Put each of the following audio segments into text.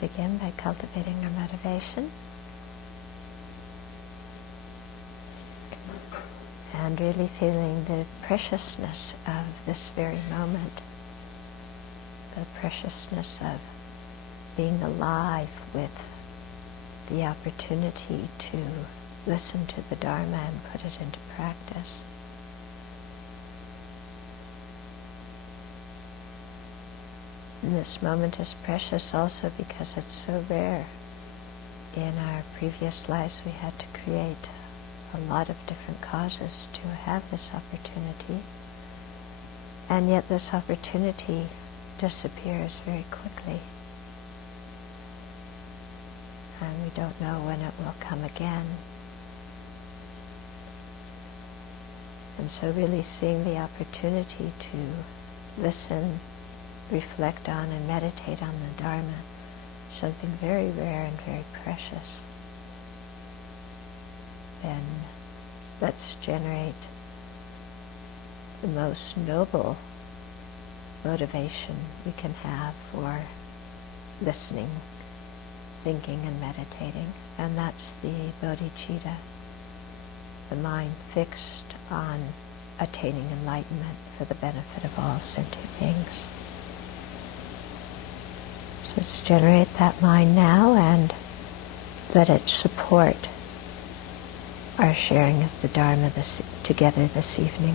begin by cultivating our motivation and really feeling the preciousness of this very moment, the preciousness of being alive with the opportunity to listen to the Dharma and put it into practice. And this moment is precious also because it's so rare. In our previous lives we had to create a lot of different causes to have this opportunity, and yet this opportunity disappears very quickly, and we don't know when it will come again. And so really seeing the opportunity to listen, reflect on and meditate on the Dharma, something very rare and very precious. Then let's generate the most noble motivation we can have for listening, thinking and meditating, and that's the bodhicitta, the mind fixed on attaining enlightenment for the benefit of all sentient beings. So let's generate that mind now and let it support our sharing of the Dharma together this evening.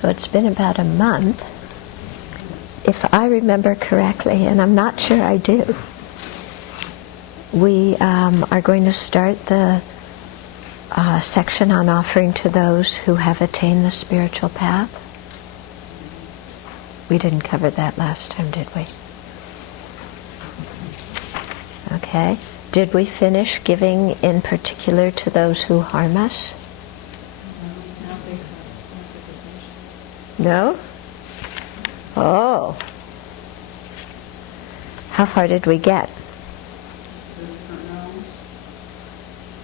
So it's been about a month, if I remember correctly, and I'm not sure I do. We are going to start the section on offering to those who have attained the spiritual path. We didn't cover that last time, did we? Okay. Did we finish giving in particular to those who harm us? No? Oh. How far did we get?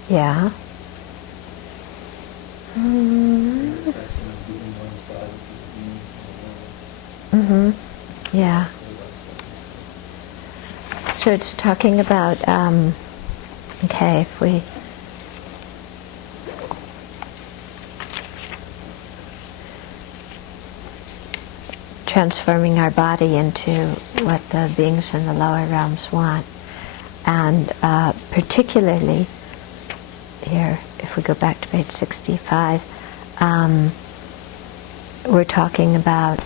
Yeah. Yeah. So it's talking about, okay, if we transforming our body into what the beings in the lower realms want. And particularly, here, if we go back to page 65, we're talking about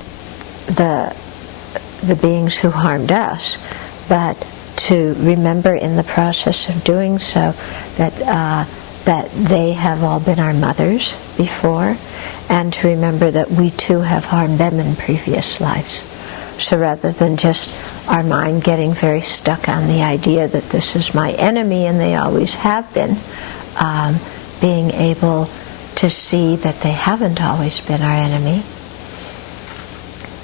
the beings who harmed us, but to remember in the process of doing so that they have all been our mothers before, and to remember that we too have harmed them in previous lives. So rather than just our mind getting very stuck on the idea that this is my enemy and they always have been, being able to see that they haven't always been our enemy,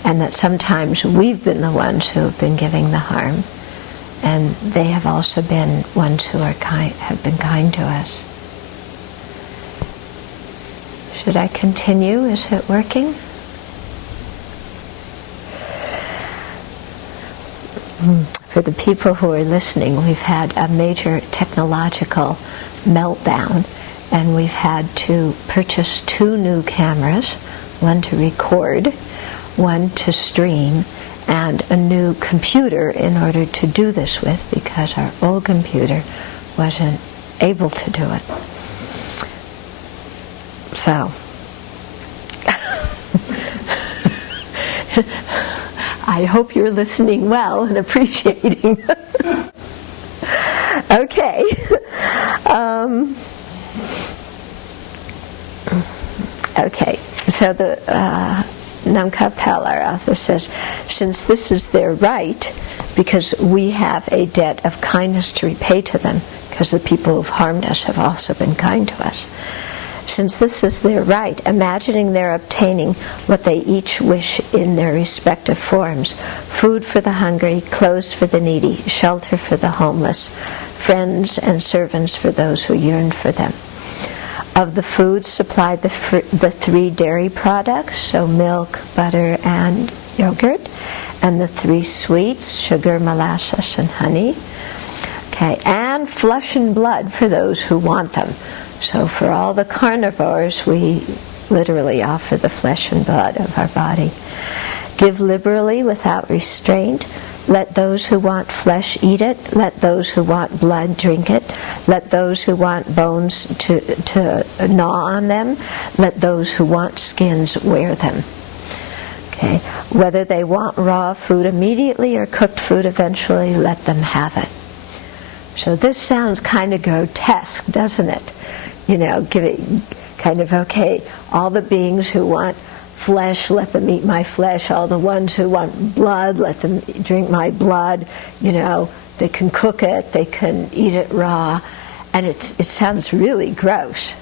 and that sometimes we've been the ones who have been giving the harm, and they have also been ones who are have been kind to us. Should I continue? Is it working? For the people who are listening, we've had a major technological meltdown, and we've had to purchase 2 new cameras, one to record, one to stream, and a new computer in order to do this with, because our old computer wasn't able to do it. So, I hope you're listening well and appreciating. Okay. Okay, so the Namkapel, our author, says, since this is their right, because we have a debt of kindness to repay to them, because the people who've harmed us have also been kind to us. Since this is their right, imagining they're obtaining what they each wish in their respective forms: food for the hungry, clothes for the needy, shelter for the homeless, friends and servants for those who yearn for them. Of the food supplied the 3 dairy products, so milk, butter, and yogurt, and the 3 sweets, sugar, molasses, and honey. Okay, and flesh and blood for those who want them. So for all the carnivores, we literally offer the flesh and blood of our body. Give liberally without restraint. Let those who want flesh eat it. Let those who want blood drink it. Let those who want bones to gnaw on them. Let those who want skins wear them. Okay. Whether they want raw food immediately or cooked food eventually, let them have it. So this sounds kind of grotesque, doesn't it? You know, give it kind of, okay, all the beings who want flesh, let them eat my flesh. All the ones who want blood, let them drink my blood. You know, they can cook it, they can eat it raw. And it sounds really gross.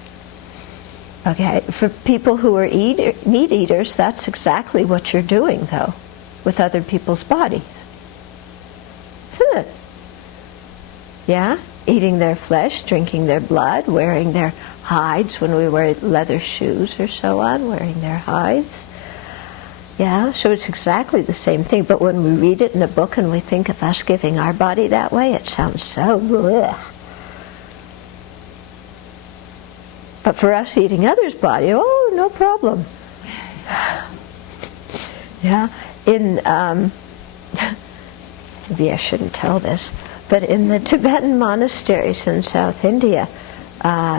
Okay, for people who are meat eaters, that's exactly what you're doing, though, with other people's bodies. Isn't it? Yeah? Eating their flesh, drinking their blood, wearing their hides when we wear leather shoes or so on, wearing their hides. Yeah, so it's exactly the same thing. But when we read it in a book and we think of us giving our body that way, it sounds so bleh. But for us eating others' body, oh, no problem. Yeah, maybe I shouldn't tell this, but in the Tibetan monasteries in South India,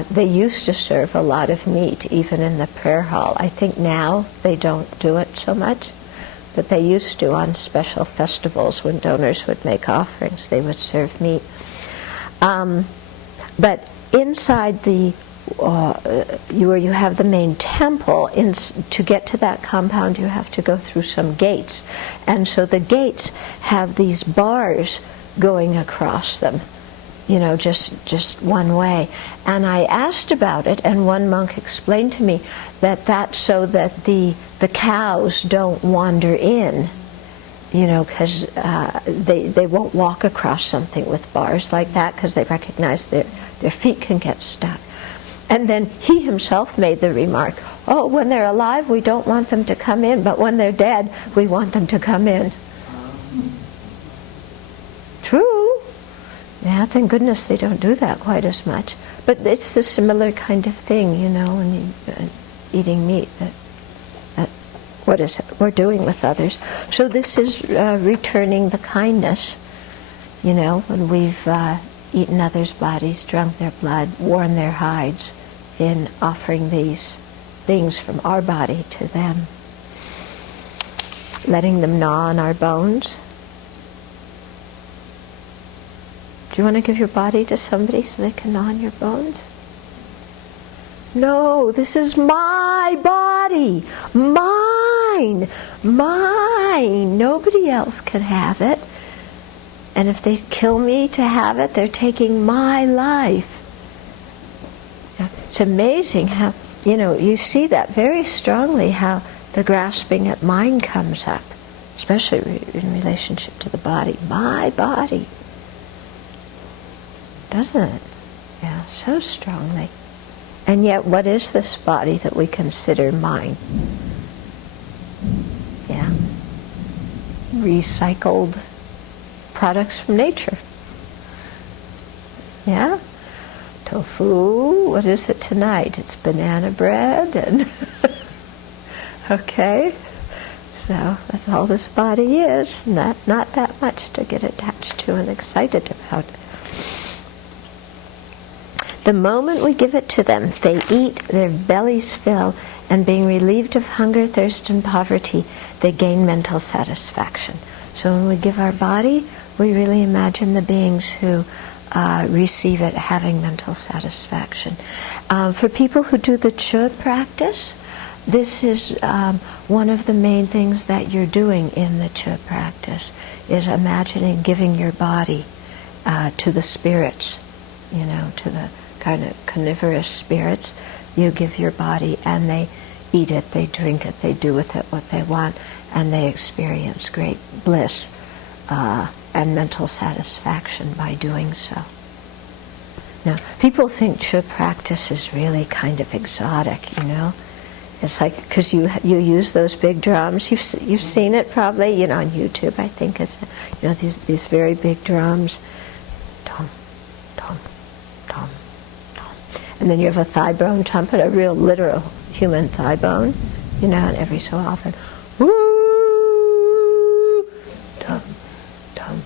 they used to serve a lot of meat, even in the prayer hall. I think now they don't do it so much, but they used to on special festivals when donors would make offerings. They would serve meat. But inside the where you have the main temple, to get to that compound you have to go through some gates. And so the gates have these bars going across them, you know, just one way. And I asked about it, and one monk explained to me that that's so that the cows don't wander in, you know, because they won't walk across something with bars like that, because they recognize their feet can get stuck. And then he himself made the remark, oh, when they're alive we don't want them to come in, but when they're dead we want them to come in. True. Yeah, thank goodness they don't do that quite as much. But it's the similar kind of thing, you know, when you eating meat, that what is it we're doing with others. So this is returning the kindness, you know, when we've eaten others' bodies, drunk their blood, worn their hides, in offering these things from our body to them. Letting them gnaw on our bones. Do you want to give your body to somebody so they can gnaw on your bones? No, this is my body. Mine. Mine. Nobody else can have it. And if they kill me to have it, they're taking my life. It's amazing how, you know, you see that very strongly, how the grasping at mine comes up, especially in relationship to the body. My body. Doesn't it? Yeah, so strongly. And yet, what is this body that we consider mine? Yeah. Recycled products from nature. Yeah? Tofu, what is it tonight? It's banana bread and okay. So that's all this body is. Not that much to get attached to and excited about. The moment we give it to them, they eat, their bellies fill, and being relieved of hunger, thirst, and poverty, they gain mental satisfaction. So when we give our body, we really imagine the beings who receive it having mental satisfaction. For people who do the Chö practice, this is one of the main things that you're doing in the Chö practice, is imagining giving your body to the spirits to the kind of carnivorous spirits. You give your body and they eat it, they drink it, they do with it what they want, and they experience great bliss and mental satisfaction by doing so. Now, people think Chu practice is really kind of exotic, It's like, because you use those big drums. You've seen it probably, on YouTube, I think. It's, these very big drums. Tom, tom, tom, tom. And then you have a thigh bone trumpet, a real literal human thigh bone, and every so often, woo, tom, tom,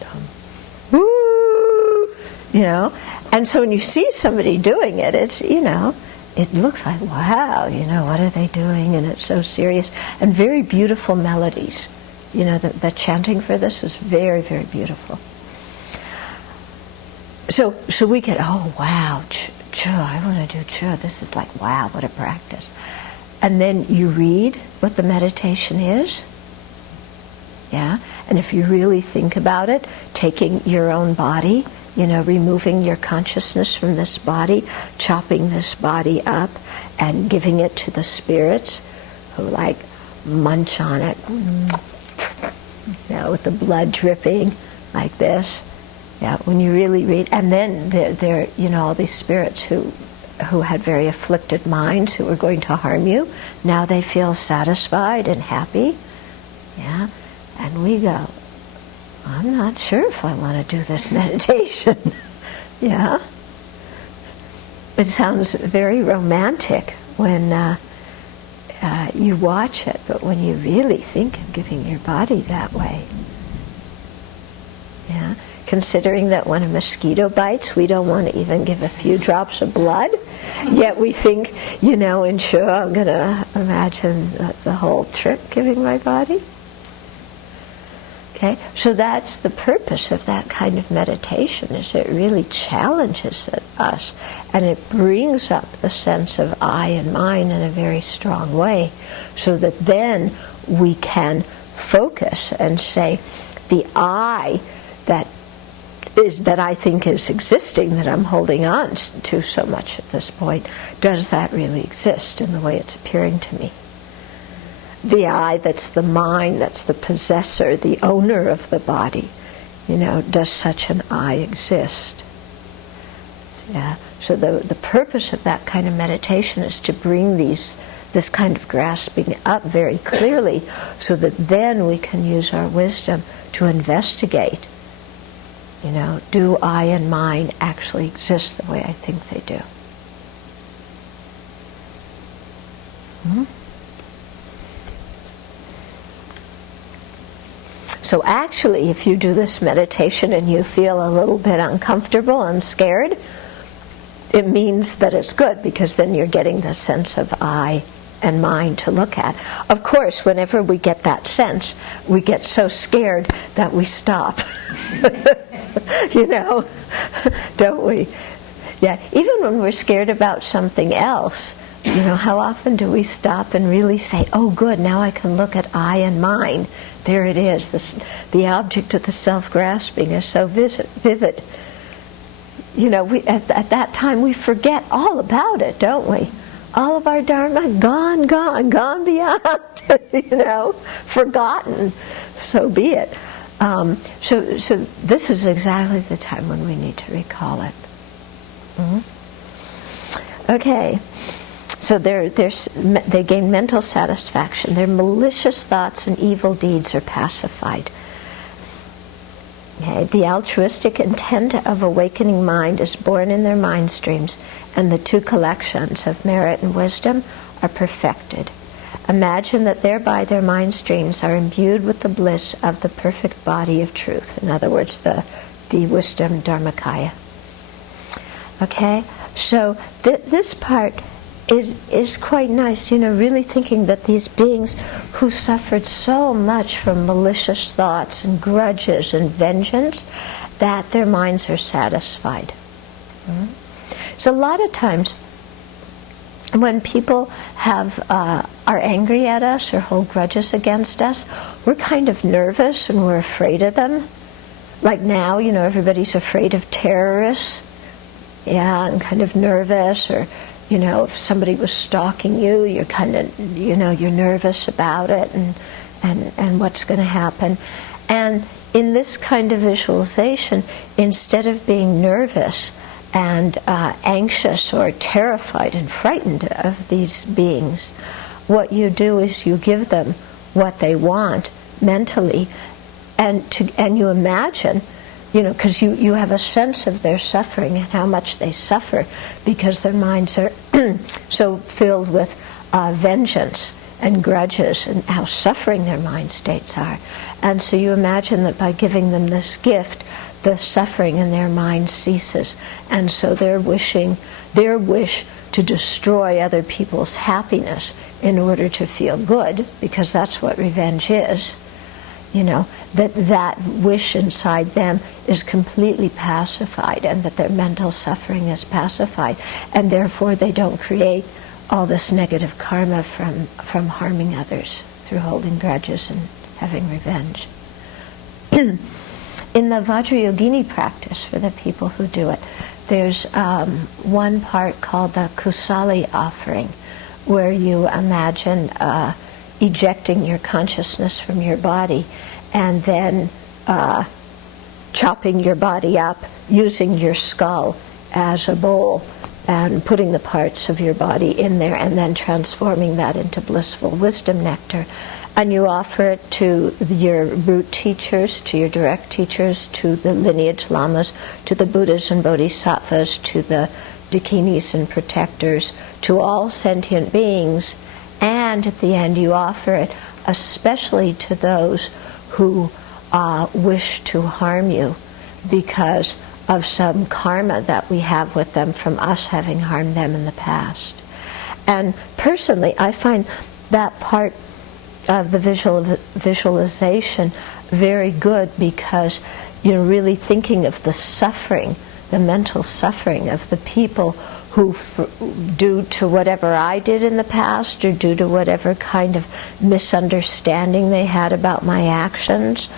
tom, woo, And so when you see somebody doing it, it's, it looks like, wow, what are they doing? And it's so serious. And very beautiful melodies. The chanting for this is very, very beautiful. So we get, oh, wow, Chu, I want to do Chu. This is like, wow, what a practice. And then you read what the meditation is. Yeah? And if you really think about it, taking your own body, removing your consciousness from this body, chopping this body up, and giving it to the spirits who munch on it, with the blood dripping like this. Yeah, when you really read, and then there, all these spirits who had very afflicted minds who were going to harm you, now they feel satisfied and happy. Yeah, and we go, I'm not sure if I want to do this meditation. Yeah. It sounds very romantic when you watch it, but when you really think of giving your body that way, yeah, considering that when a mosquito bites, we don't want to even give a few drops of blood, yet we think, and sure, I'm going to imagine the whole trip giving my body. Okay, so that's the purpose of that kind of meditation, is it really challenges us, and it brings up the sense of I and mine in a very strong way, so that then we can focus and say, the I that I think is existing, that I'm holding on to so much at this point, does that really exist in the way it's appearing to me? The I that's the mind, that's the possessor, the owner of the body, does such an I exist? Yeah. So the purpose of that kind of meditation is to bring this kind of grasping up very clearly, so that then we can use our wisdom to investigate, do I and mine actually exist the way I think they do? Mm-hmm. So actually, if you do this meditation and you feel a little bit uncomfortable and scared, it means that it's good, because then you're getting the sense of I and mine to look at. Of course, whenever we get that sense, we get so scared that we stop. Don't we? Yeah, even when we're scared about something else, how often do we stop and really say, oh good, now I can look at I and mine. There it is. The object of the self-grasping is so vivid. At that time we forget all about it, don't we? All of our dharma gone beyond, forgotten. So be it. So this is exactly the time when we need to recall it. Mm-hmm. Okay. So they gain mental satisfaction. Their malicious thoughts and evil deeds are pacified. Okay. The altruistic intent of awakening mind is born in their mind streams, and the two collections of merit and wisdom are perfected. Imagine that thereby their mind streams are imbued with the bliss of the perfect body of truth. In other words, the wisdom dharmakaya. Okay? So this part is quite nice, really thinking that these beings who suffered so much from malicious thoughts and grudges and vengeance, that their minds are satisfied. So a lot of times when people are angry at us or hold grudges against us, we're kind of nervous and we're afraid of them. Like now, everybody's afraid of terrorists yeah, and kind of nervous, or if somebody was stalking you, you're kind of, you're nervous about it, and what's going to happen. And in this kind of visualization, instead of being nervous and anxious or terrified and frightened of these beings, what you do is you give them what they want mentally, and you imagine, because you have a sense of their suffering and how much they suffer because their minds are so filled with vengeance and grudges, and how suffering their mind states are. And so you imagine that by giving them this gift, the suffering in their mind ceases. And so their wish to destroy other people's happiness in order to feel good, because that's what revenge is, that wish inside them is completely pacified, and that their mental suffering is pacified, and therefore they don't create all this negative karma from harming others through holding grudges and having revenge. In the Vajrayogini practice, for the people who do it, there's one part called the Kusali offering, where you imagine ejecting your consciousness from your body, and then chopping your body up, using your skull as a bowl, and putting the parts of your body in there, and then transforming that into blissful wisdom nectar. And you offer it to your root teachers, to your direct teachers, to the lineage lamas, to the Buddhas and Bodhisattvas, to the dakinis and protectors, to all sentient beings. And at the end you offer it especially to those who wish to harm you because of some karma that we have with them from us having harmed them in the past. And personally, I find that part of the visualization very good, because you're really thinking of the suffering, the mental suffering of the people who, due to whatever I did in the past, or due to whatever kind of misunderstanding they had about my actions,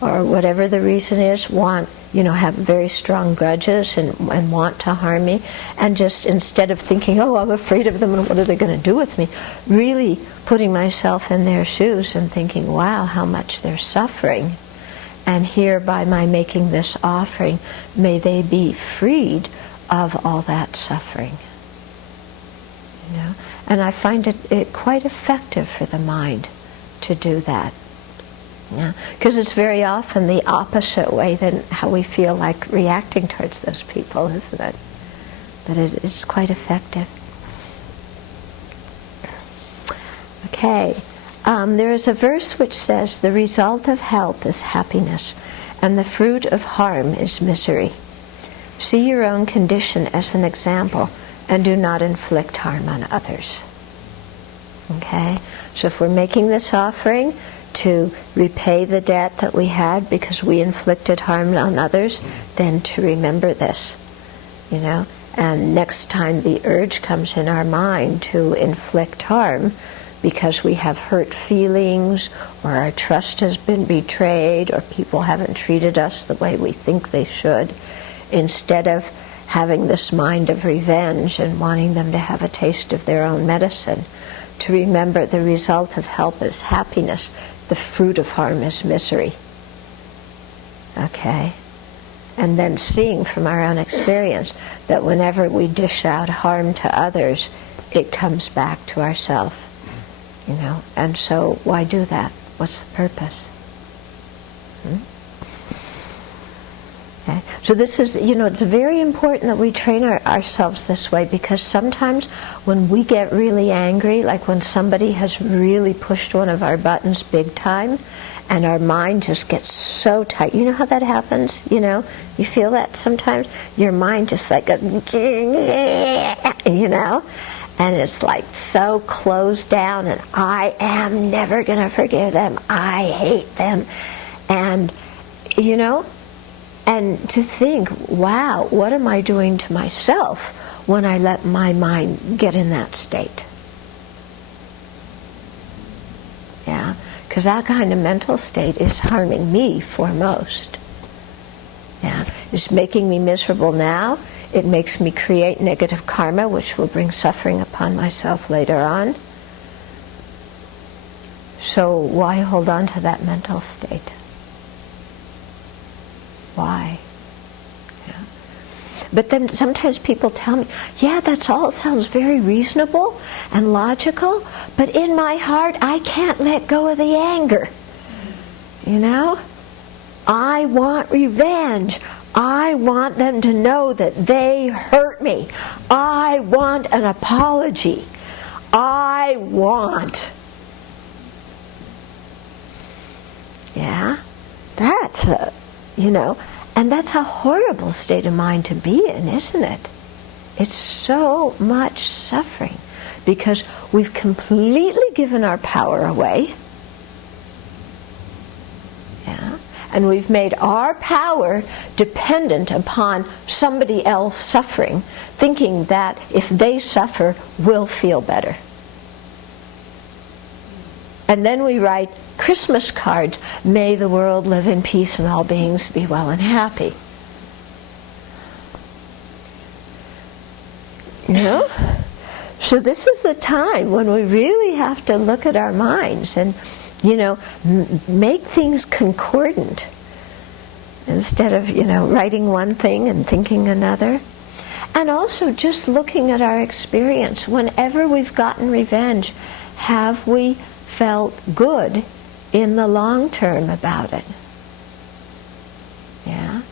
or whatever the reason is, have very strong grudges and want to harm me, and just instead of thinking, oh, I'm afraid of them and what are they going to do with me, really putting myself in their shoes and thinking, wow, how much they're suffering. And here, by my making this offering, may they be freed of all that suffering. And I find it quite effective for the mind to do that. Because it's very often the opposite way than how we feel like reacting towards those people, isn't it? But it's quite effective. Okay. There is a verse which says, the result of help is happiness, and the fruit of harm is misery. See your own condition as an example, and do not inflict harm on others. Okay? So if we're making this offering to repay the debt that we had because we inflicted harm on others, then to remember this, and next time the urge comes in our mind to inflict harm because we have hurt feelings, or our trust has been betrayed, or people haven't treated us the way we think they should, instead of having this mind of revenge and wanting them to have a taste of their own medicine, to remember the result of help is happiness, the fruit of harm is misery. Okay? And then seeing from our own experience that whenever we dish out harm to others, it comes back to ourselves. And so why do that? What's the purpose? Okay. So this is, it's very important that we train ourselves this way, because sometimes when we get really angry, like when somebody has really pushed one of our buttons big time, and our mind just gets so tight. You know how that happens? You feel that sometimes? Your mind just like goes, and it's like so closed down, and I am never going to forgive them. I hate them. And, and to think, wow, what am I doing to myself when I let my mind get in that state? Yeah, because that kind of mental state is harming me foremost. Yeah, it's making me miserable now. It makes me create negative karma, which will bring suffering upon myself later on. So why hold on to that mental state? Why? Yeah. But then sometimes people tell me, yeah, that's all sounds very reasonable and logical, but in my heart I can't let go of the anger. You know? I want revenge. I want them to know that they hurt me. I want an apology. I want. Yeah? That's a, and that's a horrible state of mind to be in, isn't it? It's so much suffering because we've completely given our power away. Yeah? And we've made our power dependent upon somebody else suffering, thinking that if they suffer, we'll feel better. And then we write Christmas cards, may the world live in peace and all beings be well and happy. You know? So this is the time when we really have to look at our minds and, make things concordant instead of, writing one thing and thinking another. And also just looking at our experience. Whenever we've gotten revenge, have we felt good in the long term about it? Yeah?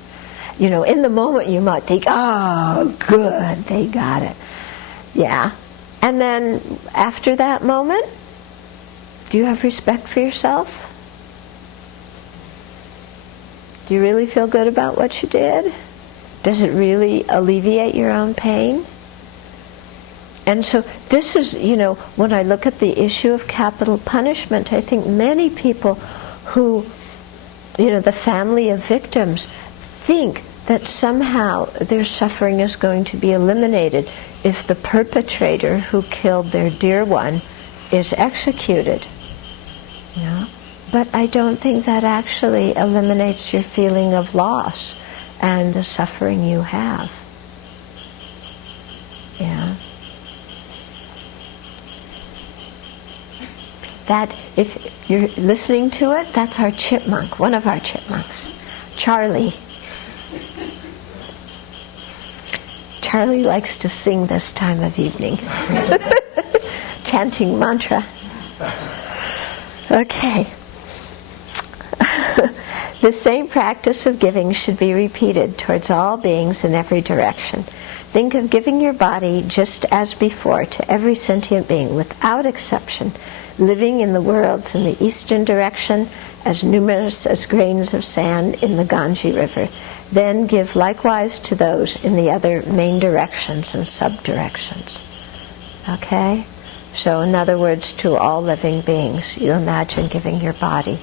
In the moment you might think, oh, good, they got it. Yeah. And then after that moment, do you have respect for yourself? Do you really feel good about what you did? Does it really alleviate your own pain? And so this is, when I look at the issue of capital punishment, I think many people who, the family of victims, think that somehow their suffering is going to be eliminated if the perpetrator who killed their dear one is executed. But I don't think that actually eliminates your feeling of loss and the suffering you have. Yeah. That, if you're listening to it, that's our chipmunk, one of our chipmunks, Charlie. Charlie likes to sing this time of evening, chanting mantra. Okay. The same practice of giving should be repeated towards all beings in every direction. Think of giving your body just as before to every sentient being without exception, living in the worlds in the eastern direction, as numerous as grains of sand in the Ganges River. Then give likewise to those in the other main directions and sub-directions. Okay? So in other words, to all living beings, you imagine giving your body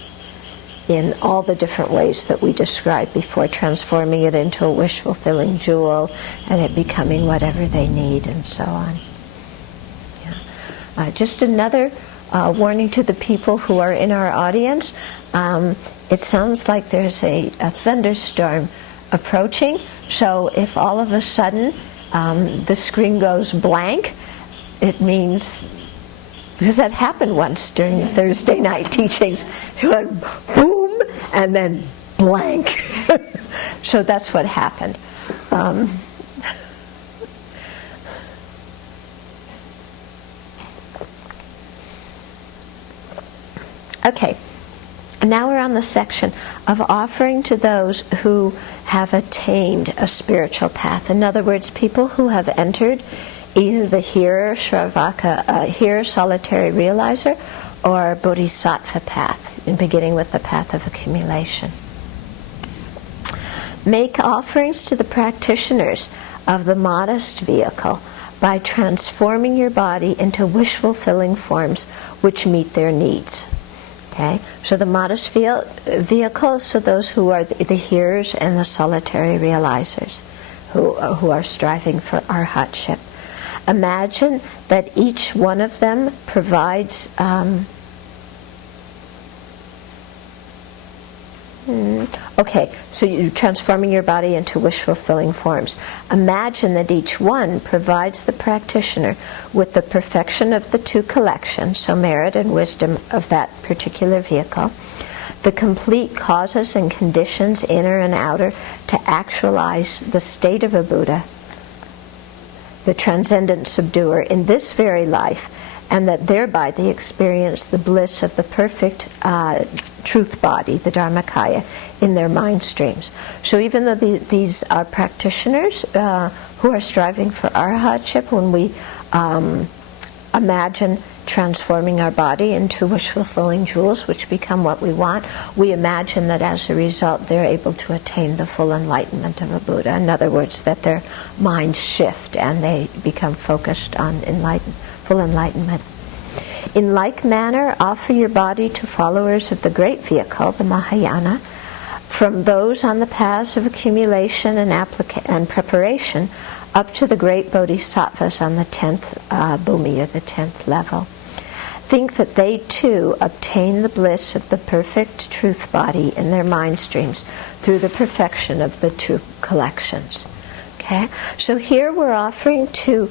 in all the different ways that we described before, transforming it into a wish-fulfilling jewel and it becoming whatever they need and so on. Yeah. Just another warning to the people who are in our audience. It sounds like there's a thunderstorm approaching, so if all of a sudden the screen goes blank, it means, because that happened once during Thursday night teachings, it went boom and then blank. So that's what happened. Okay, now we're on the section of offering to those who have attained a spiritual path. In other words, people who have entered either the hearer, Shravaka, hearer, solitary realizer, or bodhisattva path, in beginning with the path of accumulation. Make offerings to the practitioners of the modest vehicle by transforming your body into wish-fulfilling forms which meet their needs. Okay, so the modest vehicle, so those who are the hearers and the solitary realizers, who are striving for arhatship. Imagine that each one of them provides Okay, so you're transforming your body into wish-fulfilling forms. Imagine that each one provides the practitioner with the perfection of the two collections, so merit and wisdom of that particular vehicle, the complete causes and conditions, inner and outer, to actualize the state of a Buddha, the transcendent subduer, in this very life, and that thereby they experience the bliss of the perfect truth body, the Dharmakaya, in their mind streams. So even though these are practitioners who are striving for arhatship, when we imagine transforming our body into wish-fulfilling jewels, which become what we want, we imagine that as a result they're able to attain the full enlightenment of a Buddha. In other words, that their minds shift and they become focused on full enlightenment. In like manner, offer your body to followers of the great vehicle, the Mahayana, from those on the paths of accumulation and preparation up to the great bodhisattvas on the 10th bhumi, or the 10th level. Think that they too obtain the bliss of the perfect truth body in their mind streams through the perfection of the two collections. Okay? So here we're offering to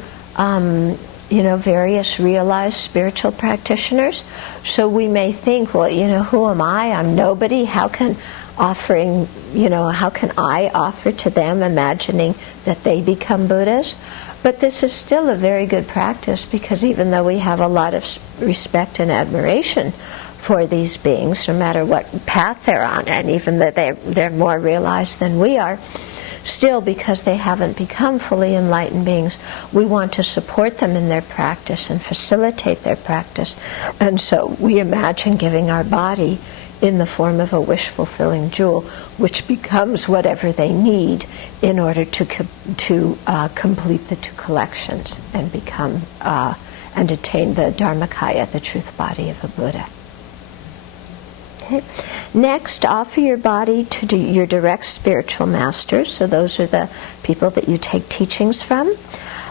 various realized spiritual practitioners. So we may think, well, who am I? I'm nobody. How can I offer to them, imagining that they become Buddhas? But this is still a very good practice, because even though we have a lot of respect and admiration for these beings, no matter what path they're on, and even that they're more realized than we are, still, because they haven't become fully enlightened beings, we want to support them in their practice and facilitate their practice. And so we imagine giving our body in the form of a wish-fulfilling jewel, which becomes whatever they need in order to complete the two collections and become and attain the Dharmakaya, the truth body of a Buddha. Okay. Next, offer your body to your direct spiritual masters. So those are the people that you take teachings from.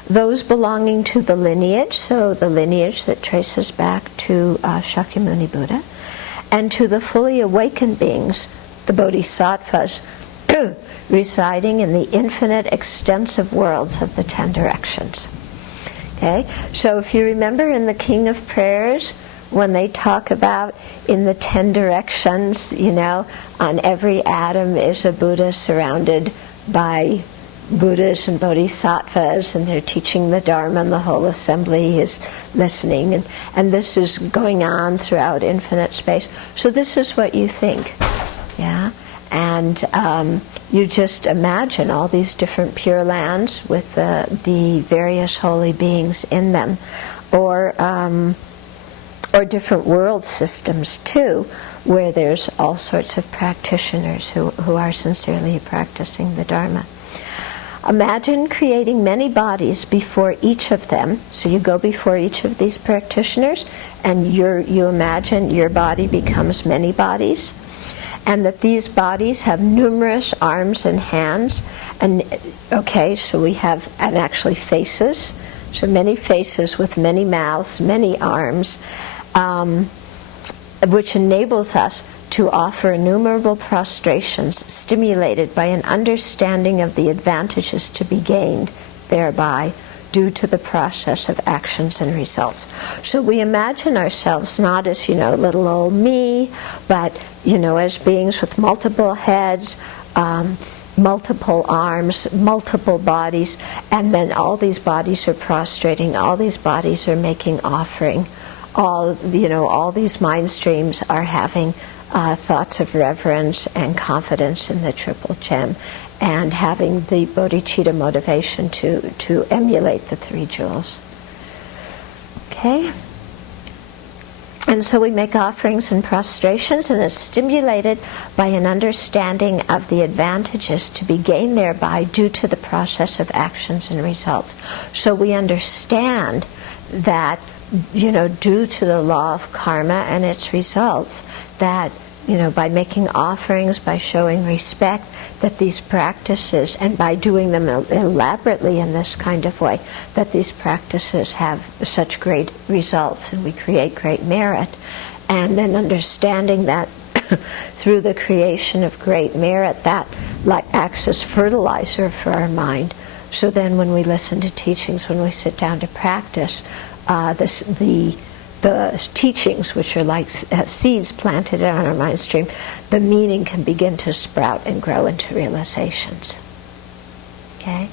Those belonging to the lineage, so the lineage that traces back to Shakyamuni Buddha, and to the fully awakened beings, the bodhisattvas, residing in the infinite extensive worlds of the 10 directions. Okay? So if you remember in the King of Prayers, when they talk about in the 10 directions, on every atom is a Buddha surrounded by Buddhas and bodhisattvas, and they're teaching the Dharma, and the whole assembly is listening, and this is going on throughout infinite space. So this is what you think, yeah? And you just imagine all these different pure lands with the various holy beings in them, or different world systems too, where there's all sorts of practitioners who are sincerely practicing the Dharma. Imagine creating many bodies before each of them. So you go before each of these practitioners, and you imagine your body becomes many bodies, and that these bodies have numerous arms and hands. And so we have, and actually faces, so many faces with many mouths, many arms, which enables us to offer innumerable prostrations stimulated by an understanding of the advantages to be gained thereby due to the process of actions and results. So we imagine ourselves not as, little old me, but, as beings with multiple heads, multiple arms, multiple bodies, and then all these bodies are prostrating, all these bodies are making offering, all these mind streams are having thoughts of reverence and confidence in the Triple Gem, and having the bodhicitta motivation to emulate the 3 jewels. Okay? And so we make offerings and prostrations, and it's stimulated by an understanding of the advantages to be gained thereby due to the process of actions and results. So we understand that, due to the law of karma and its results, that, by making offerings, by showing respect, that these practices, and by doing them elaborately in this kind of way, that these practices have such great results and we create great merit. And then understanding that through the creation of great merit, that like acts as fertilizer for our mind. So then when we listen to teachings, when we sit down to practice, the teachings, which are like seeds planted on our mind stream, the meaning can begin to sprout and grow into realizations. Okay?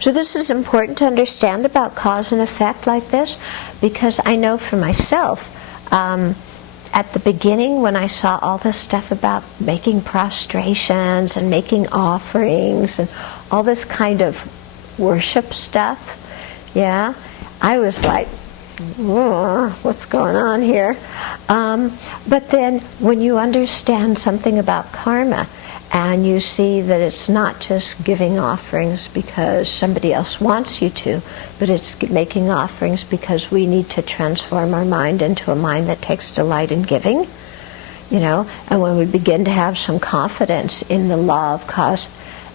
So this is important to understand about cause and effect like this, because I know for myself, at the beginning when I saw all this stuff about making prostrations and making offerings and all this kind of worship stuff, yeah, I was like, what's going on here? But then when you understand something about karma, and you see that it's not just giving offerings because somebody else wants you to, but it's making offerings because we need to transform our mind into a mind that takes delight in giving, and when we begin to have some confidence in the law of cause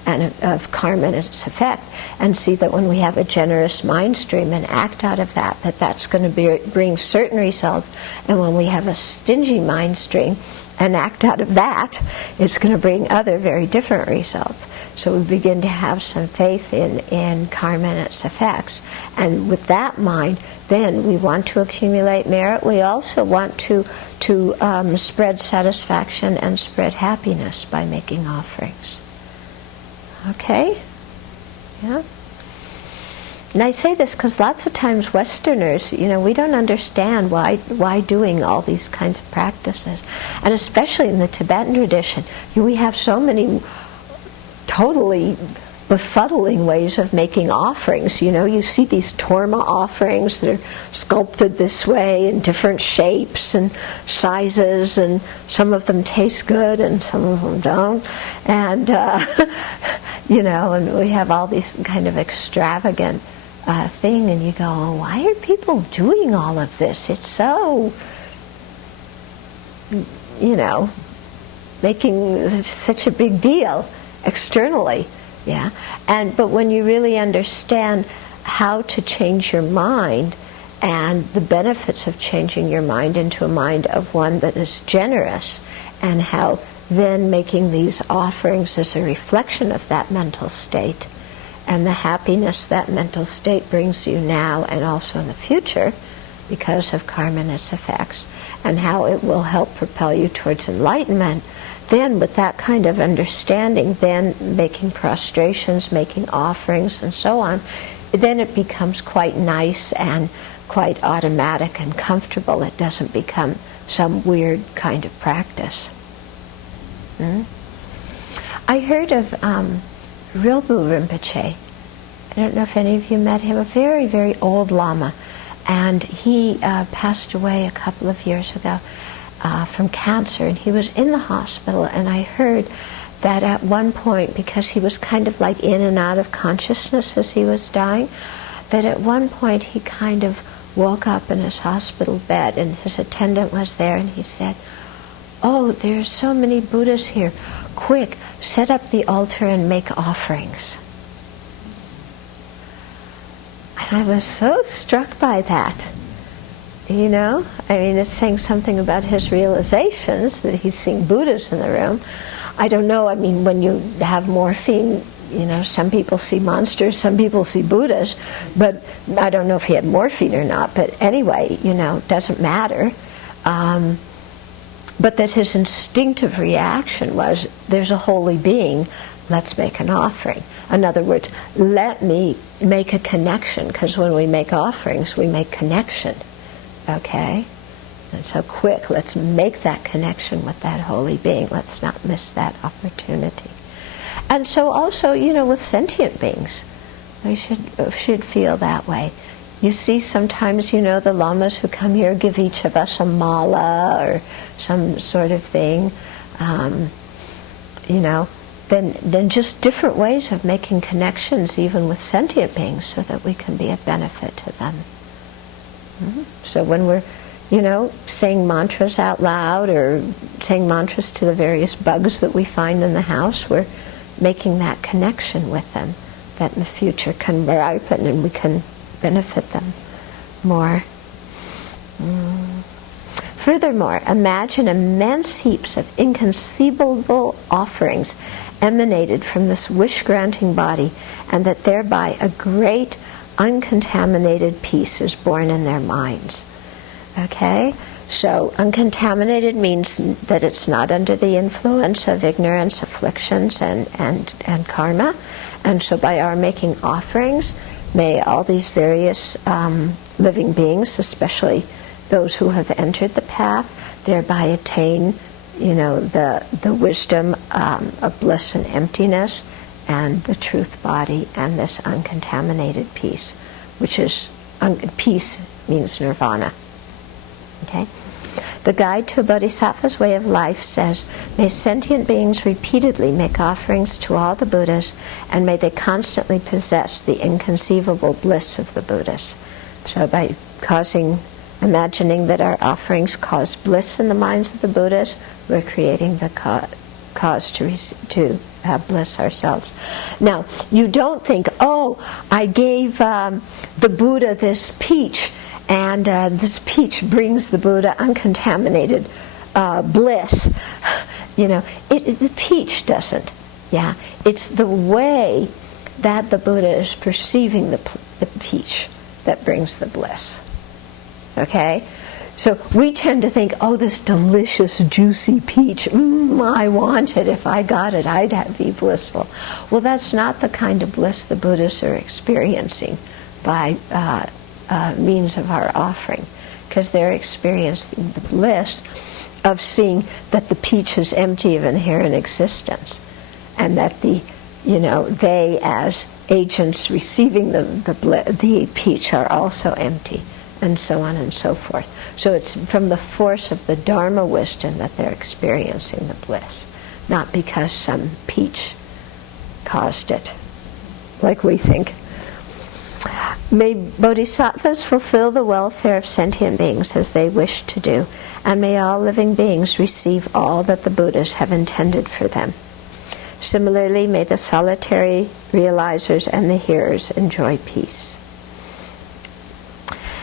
and of karma and its effect, and see that when we have a generous mind stream and act out of that, that's going to bring certain results, and when we have a stingy mind stream and act out of that, it's going to bring other very different results. So we begin to have some faith in karma and its effects. And with that mind, then we want to accumulate merit. We also want to spread satisfaction and spread happiness by making offerings. Okay? Yeah? And I say this because lots of times Westerners, we don't understand why doing all these kinds of practices. And especially in the Tibetan tradition, we have so many totally befuddling ways of making offerings. You see these torma offerings that are sculpted this way in different shapes and sizes, and some of them taste good and some of them don't. And, and we have all these kind of extravagant thing, and you go, why are people doing all of this? It's so, making such a big deal externally, yeah. But when you really understand how to change your mind and the benefits of changing your mind into a mind of one that is generous, and how then making these offerings is a reflection of that mental state, and the happiness that mental state brings you now and also in the future because of karma and its effects, and how it will help propel you towards enlightenment, then with that kind of understanding, then making prostrations, making offerings, and so on, then it becomes quite nice and quite automatic and comfortable. It doesn't become some weird kind of practice. I heard of Rilbu Rinpoche. I don't know if any of you met him, a very, very old Lama. And he passed away a couple of years ago from cancer. And he was in the hospital, and I heard that at one point, because he was kind of like in and out of consciousness as he was dying, that at one point he kind of woke up in his hospital bed, and his attendant was there, and he said, "Oh, there's so many Buddhas here. Quick, set up the altar and make offerings." And I was so struck by that. It's saying something about his realizations, that he's seeing Buddhas in the room. I don't know, when you have morphine, some people see monsters, some people see Buddhas, but I don't know if he had morphine or not, but anyway, it doesn't matter. But that his instinctive reaction was, there's a holy being, let's make an offering. In other words, let me make a connection, because when we make offerings, we make connection. Okay? And so quick, let's make that connection with that holy being. Let's not miss that opportunity. And so also, with sentient beings, we should feel that way. You see sometimes, the lamas who come here give each of us a mala or some sort of thing, then just different ways of making connections even with sentient beings so that we can be a benefit to them. So when we're, saying mantras out loud or saying mantras to the various bugs that we find in the house, we're making that connection with them that in the future can ripen and we can benefit them more. Furthermore, imagine immense heaps of inconceivable offerings emanated from this wish-granting body, and that thereby a great uncontaminated peace is born in their minds. Okay? So uncontaminated means that it's not under the influence of ignorance, afflictions, and karma. And so by our making offerings, may all these various living beings, especially those who have entered the path, thereby attain, the wisdom of bliss and emptiness, and the truth body, and this uncontaminated peace, which is, peace means nirvana. Okay? The Guide to a Bodhisattva's Way of Life says, may sentient beings repeatedly make offerings to all the Buddhas, and may they constantly possess the inconceivable bliss of the Buddhas. So by imagining that our offerings cause bliss in the minds of the Buddhas, we're creating the cause to have bliss ourselves. Now, you don't think, oh, I gave the Buddha this peach, and this peach brings the Buddha uncontaminated bliss. The peach doesn't. Yeah, it's the way that the Buddha is perceiving the peach that brings the bliss. Okay? So we tend to think, oh, this delicious, juicy peach, I want it. If I got it, I'd be blissful. Well, that's not the kind of bliss the Buddhists are experiencing by means of our offering, because they're experiencing the bliss of seeing that the peach is empty of inherent existence, and that they as agents receiving the peach are also empty, and so on and so forth. So it's from the force of the Dharma wisdom that they're experiencing the bliss, not because some peach caused it, like we think. May bodhisattvas fulfill the welfare of sentient beings as they wish to do, and may all living beings receive all that the Buddhas have intended for them. Similarly, may the solitary realizers and the hearers enjoy peace.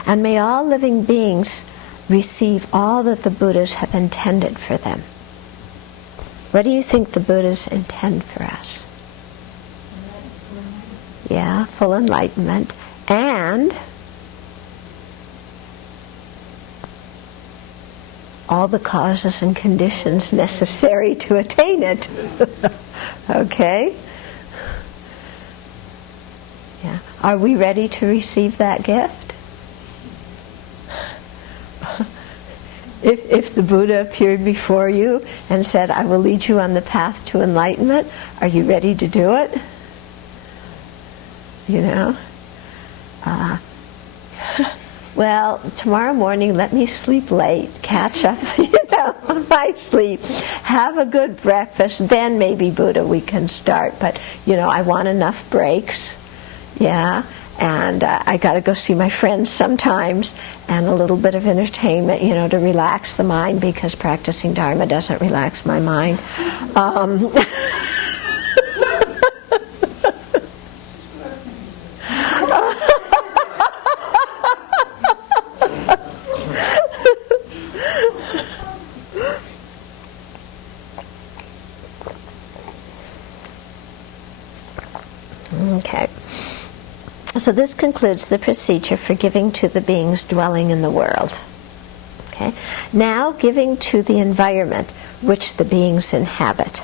And may all living beings receive all that the Buddhas have intended for them. What do you think the Buddhas intend for us? Yeah, full enlightenment. And all the causes and conditions necessary to attain it. Okay? Yeah. Are we ready to receive that gift? If the Buddha appeared before you and said, I will lead you on the path to enlightenment, are you ready to do it? Well, tomorrow morning, let me sleep late, catch up, on my sleep, have a good breakfast, then maybe Buddha we can start. But, I want enough breaks, and I got to go see my friends sometimes, and a little bit of entertainment, to relax the mind, because practicing Dharma doesn't relax my mind. Okay. So this concludes the procedure for giving to the beings dwelling in the world. Okay. Now giving to the environment which the beings inhabit.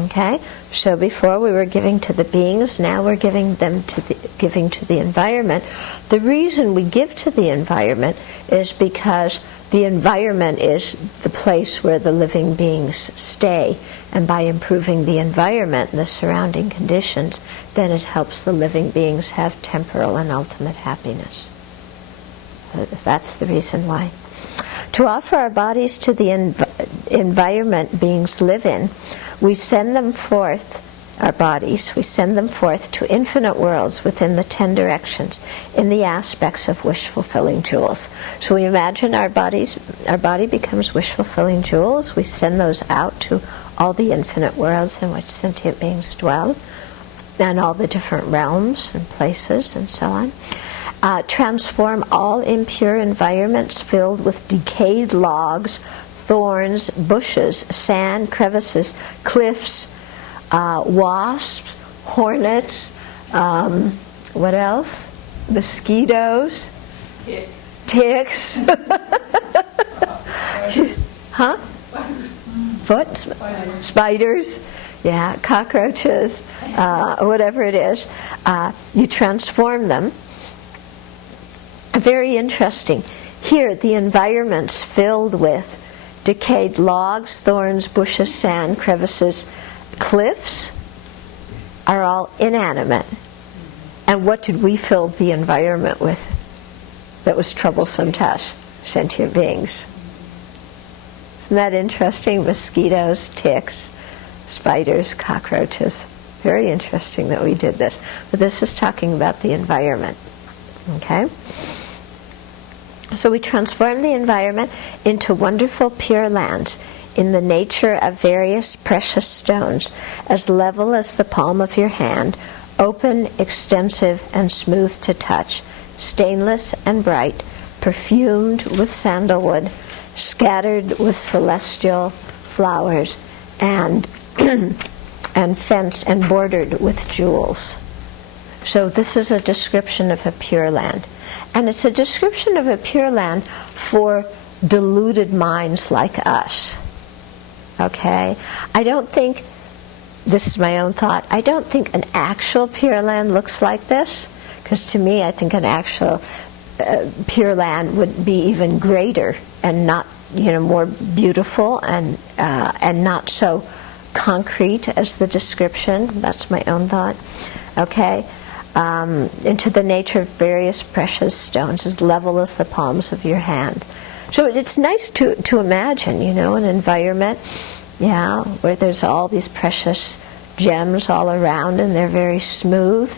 Okay. So before we were giving to the beings, now we're giving to the environment. The reason we give to the environment is because the environment is the place where the living beings stay, and by improving the environment and the surrounding conditions, then it helps the living beings have temporal and ultimate happiness. That's the reason why. To offer our bodies to the environment beings live in, we send them forth, our bodies, we send them forth to infinite worlds within the 10 directions in the aspects of wish-fulfilling jewels. So we imagine our body becomes wish-fulfilling jewels. We send those out to all the infinite worlds in which sentient beings dwell, and all the different realms and places and so on. Transform all impure environments filled with decayed logs, thorns, bushes, sand, crevices, cliffs, wasps, hornets, what else? Mosquitoes, ticks. Huh? Spiders. Yeah, cockroaches, whatever it is. You transform them. Very interesting. Here, the environment's filled with decayed logs, thorns, bushes, sand, crevices, cliffs are all inanimate. And what did we fill the environment with that was troublesome to us? Sentient beings. Isn't that interesting? Mosquitoes, ticks, spiders, cockroaches. Very interesting that we did this. But this is talking about the environment. Okay? So we transform the environment into wonderful pure lands in the nature of various precious stones, as level as the palm of your hand, open, extensive, and smooth to touch, stainless and bright, perfumed with sandalwood, scattered with celestial flowers, and fenced and bordered with jewels. So this is a description of a pure land. And it's a description of a pure land for deluded minds like us. Okay? I don't think, this is my own thought, I don't think an actual pure land looks like this, because to me I think an actual pure land would be even greater and not, more beautiful and not so concrete as the description. That's my own thought. Okay? Into the nature of various precious stones, as level as the palms of your hand. So it's nice to imagine, an environment, where there's all these precious gems all around and they're very smooth,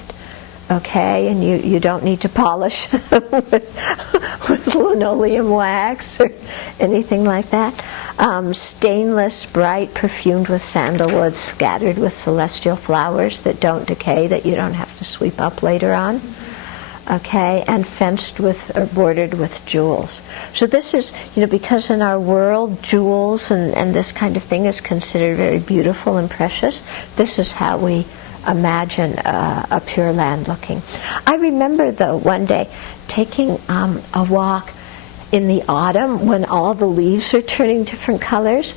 okay, and you don't need to polish with linoleum wax or anything like that. Stainless, bright, perfumed with sandalwood, scattered with celestial flowers that don't decay, that you don't have to sweep up later on. Okay, and fenced with or bordered with jewels. So this is, because in our world jewels and this kind of thing is considered very beautiful and precious, this is how we imagine a pure land looking. I remember, though, one day taking a walk in the autumn when all the leaves are turning different colors,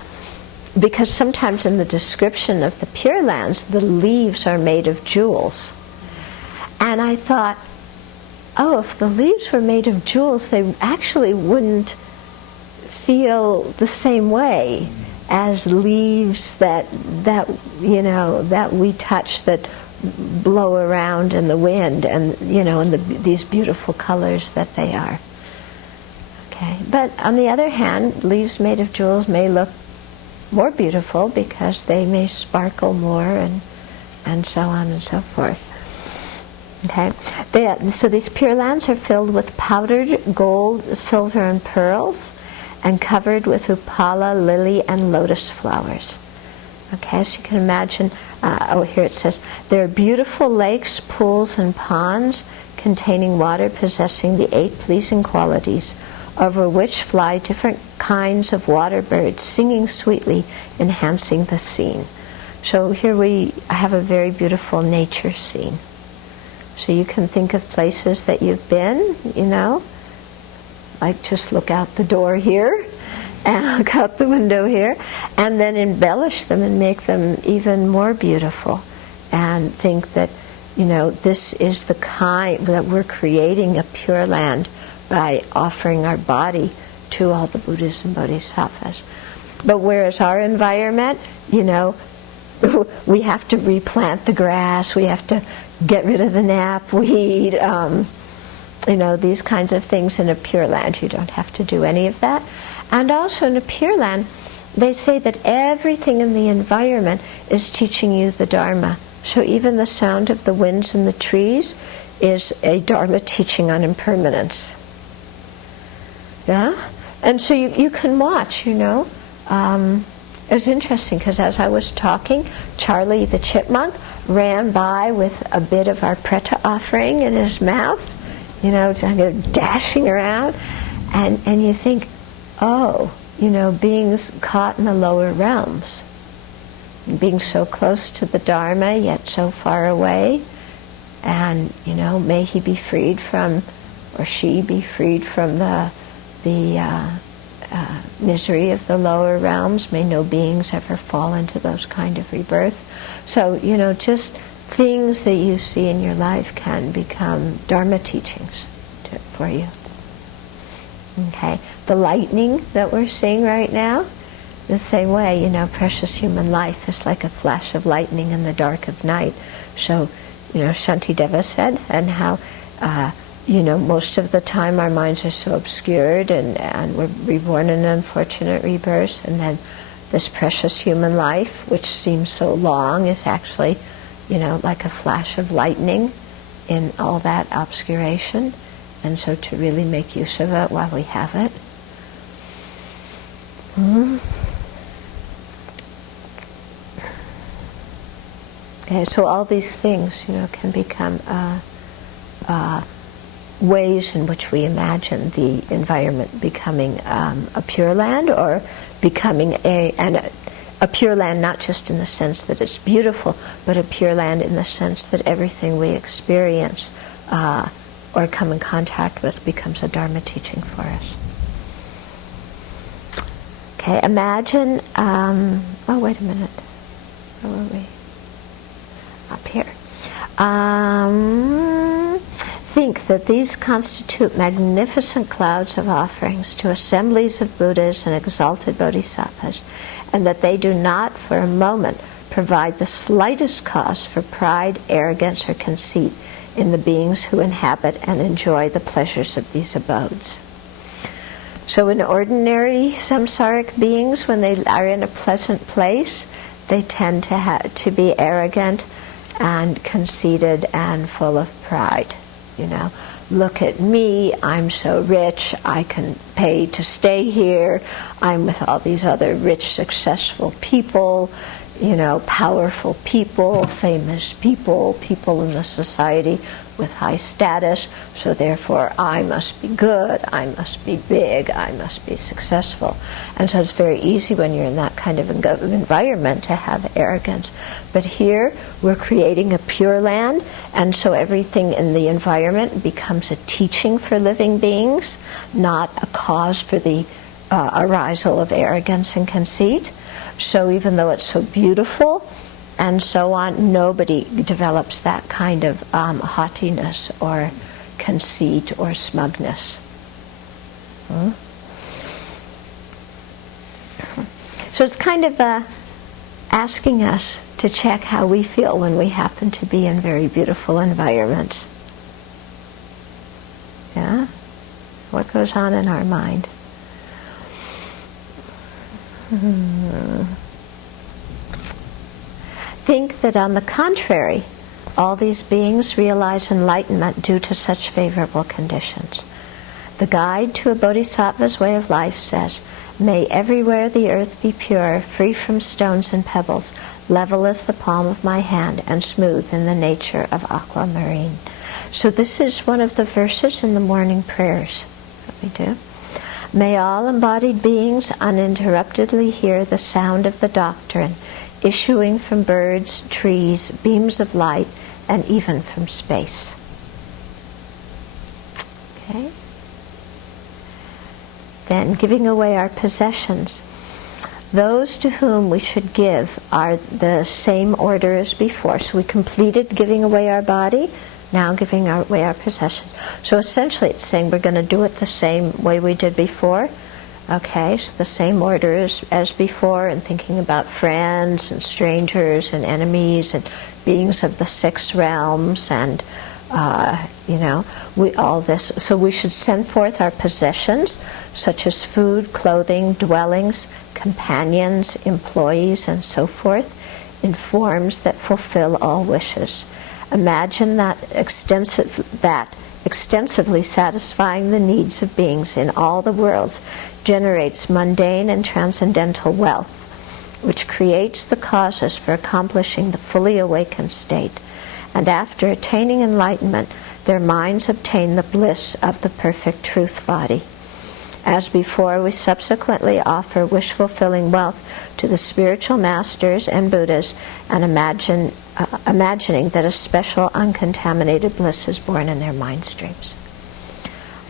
because sometimes in the description of the pure lands the leaves are made of jewels. And I thought, if the leaves were made of jewels, they actually wouldn't feel the same way as leaves that we touch, that blow around in the wind, and these beautiful colors that they are. Okay, but on the other hand, leaves made of jewels may look more beautiful because they may sparkle more, and so on and so forth. Okay, so these pure lands are filled with powdered gold, silver, and pearls, and covered with upala, lily, and lotus flowers. Okay, so you can imagine, here it says, there are beautiful lakes, pools, and ponds containing water possessing the 8 pleasing qualities, over which fly different kinds of water birds, singing sweetly, enhancing the scene. So here we have a very beautiful nature scene. So you can think of places that you've been, like just look out the door here, and look out the window here, and then embellish them and make them even more beautiful, and think that, this is the kind that we're creating a pure land by offering our body to all the Buddhas and Bodhisattvas. But whereas our environment, we have to replant the grass, we have to get rid of the knapweed, these kinds of things. In a pure land, you don't have to do any of that. And also in a pure land, they say that everything in the environment is teaching you the Dharma. So even the sound of the winds in the trees is a Dharma teaching on impermanence. Yeah? And so you can watch, It was interesting because as I was talking, Charlie the chipmunk ran by with a bit of our preta offering in his mouth, dashing around, and you think, oh, beings caught in the lower realms, being so close to the Dharma yet so far away, and may he be freed from, or she be freed from the misery of the lower realms. May no beings ever fall into those kind of rebirth. So just things that you see in your life can become Dharma teachings for you. Okay, the lightning that we're seeing right now, the same way, precious human life is like a flash of lightning in the dark of night. So, Shantideva said, and how, most of the time our minds are so obscured and we're reborn in unfortunate rebirths, and then this precious human life, which seems so long, is actually, like a flash of lightning in all that obscuration. And so to really make use of it while we have it. Okay, so all these things, can become ways in which we imagine the environment becoming a pure land, or becoming a pure land not just in the sense that it's beautiful, but a pure land in the sense that everything we experience or come in contact with becomes a Dharma teaching for us. Okay, imagine, oh wait a minute, where were we? Up here. Think that these constitute magnificent clouds of offerings to assemblies of Buddhas and exalted Bodhisattvas, and that they do not for a moment provide the slightest cause for pride, arrogance, or conceit in the beings who inhabit and enjoy the pleasures of these abodes. So in ordinary samsaric beings, when they are in a pleasant place, they tend to be arrogant and conceited and full of pride. Look at me, I'm so rich, I can pay to stay here, I'm with all these other rich, successful people, powerful people, famous people, people in the society with high status, so therefore I must be good, I must be big, I must be successful. And so it's very easy when you're in that kind of environment to have arrogance. But here we're creating a pure land, and so everything in the environment becomes a teaching for living beings, not a cause for the arisal of arrogance and conceit. So even though it's so beautiful and so on, nobody develops that kind of haughtiness or conceit or smugness. So it's kind of asking us to check how we feel when we happen to be in very beautiful environments. Yeah? What goes on in our mind? Think that on the contrary, all these beings realize enlightenment due to such favorable conditions. The guide to a bodhisattva's way of life says, "May everywhere the earth be pure, free from stones and pebbles, level as the palm of my hand, and smooth in the nature of aquamarine." So this is one of the verses in the morning prayers that we do. May all embodied beings uninterruptedly hear the sound of the doctrine, issuing from birds, trees, beams of light, and even from space. Okay? Then, giving away our possessions. Those to whom we should give are the same order as before. So we completed giving away our body, now giving away our possessions. So essentially it's saying we're going to do it the same way we did before. Okay, so the same order as before, and thinking about friends and strangers and enemies and beings of the six realms and all this. So we should send forth our possessions, such as food, clothing, dwellings, companions, employees, and so forth, in forms that fulfill all wishes. Imagine that extensively satisfying the needs of beings in all the worlds generates mundane and transcendental wealth, which creates the causes for accomplishing the fully awakened state, and after attaining enlightenment their minds obtain the bliss of the perfect truth body. As before, we subsequently offer wish-fulfilling wealth to the spiritual masters and Buddhas and imagining that a special uncontaminated bliss is born in their mind streams.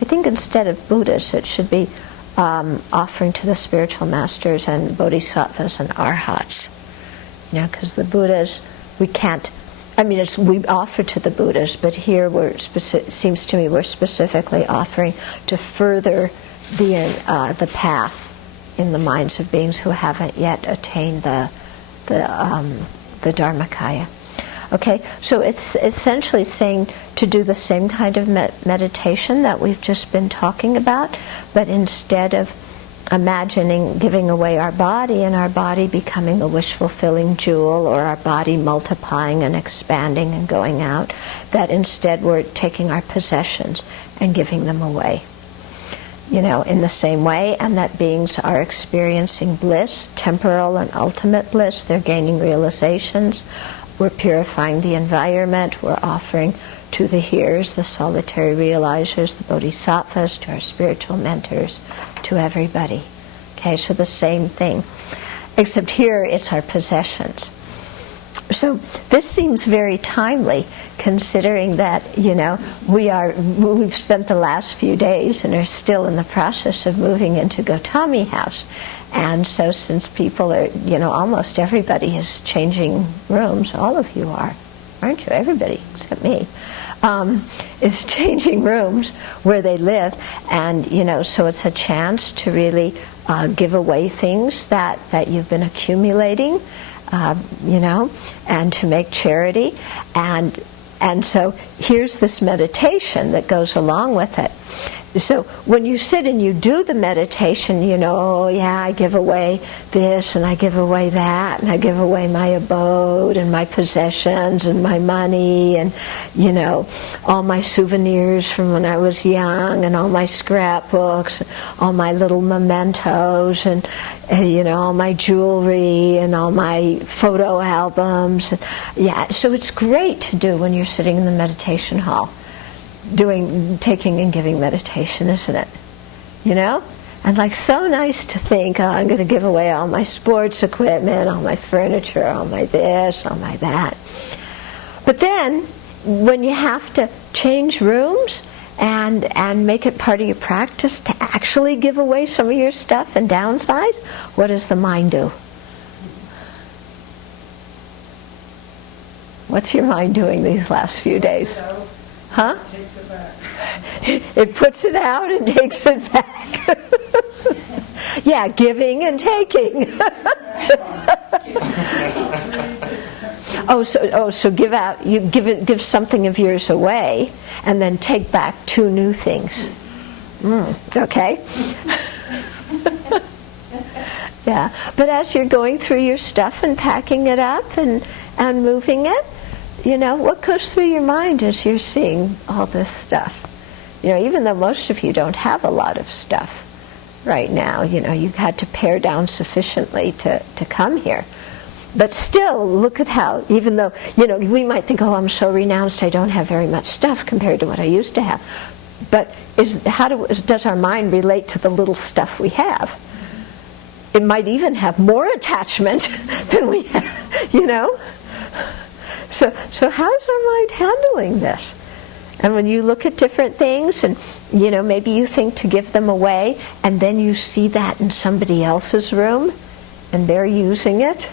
I think instead of Buddhas, it should be offering to the spiritual masters and bodhisattvas and arhats. Because the Buddhas, we can't, we offer to the Buddhas, but here seems to me we're specifically offering to further the path in the minds of beings who haven't yet attained the Dharmakaya. Okay, so it's essentially saying to do the same kind of meditation that we've just been talking about, but instead of imagining giving away our body and our body becoming a wish-fulfilling jewel, or our body multiplying and expanding and going out, that instead we're taking our possessions and giving them away. In the same way, and that beings are experiencing bliss, temporal and ultimate bliss. They're gaining realizations. We're purifying the environment. We're offering to the hearers, the solitary realizers, the bodhisattvas, to our spiritual mentors, to everybody. Okay, so the same thing. Except here it's our possessions. So this seems very timely, considering that, we've spent the last few days and are still in the process of moving into Gotami House. And so since people are, almost everybody is changing rooms, all of you are, aren't you? Everybody except me. Is changing rooms where they live. And, so it's a chance to really give away things that you've been accumulating, and to make charity. And so here's this meditation that goes along with it. So when you sit and you do the meditation, I give away this and I give away that and I give away my abode and my possessions and my money and, all my souvenirs from when I was young and all my scrapbooks, all my little mementos and, all my jewelry and all my photo albums. So it's great to do when you're sitting in the meditation hall. Taking and giving meditation, isn't it? And so nice to think, I'm going to give away all my sports equipment, all my furniture, all my this, all my that. But then, when you have to change rooms and make it part of your practice to actually give away some of your stuff and downsize, what does the mind do? What's your mind doing these last few days? Huh? It puts it out and takes it back. Yeah, giving and taking. So give out. You give something of yours away, and then take back 2 new things. Okay. Yeah, but as you're going through your stuff and packing it up and moving it, what goes through your mind as you're seeing all this stuff? Even though most of you don't have a lot of stuff right now, you've had to pare down sufficiently to come here. But still, look at how, even though, we might think, I'm so renounced, I don't have very much stuff compared to what I used to have. But does our mind relate to the little stuff we have? It might even have more attachment than we have, So how's our mind handling this? And when you look at different things and, maybe you think to give them away and then you see that in somebody else's room and they're using it,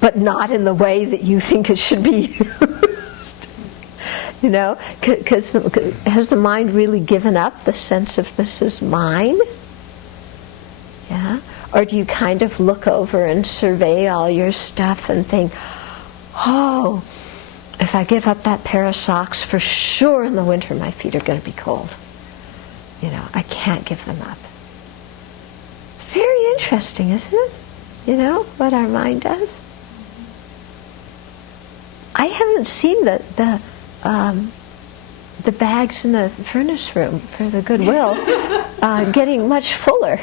but not in the way that you think it should be used. Because has the mind really given up the sense of this is mine? Yeah? Or do you kind of look over and survey all your stuff and think, if I give up that pair of socks, for sure in the winter my feet are going to be cold. I can't give them up. Very interesting, isn't it? What our mind does. I haven't seen the bags in the furnace room for the Goodwill getting much fuller.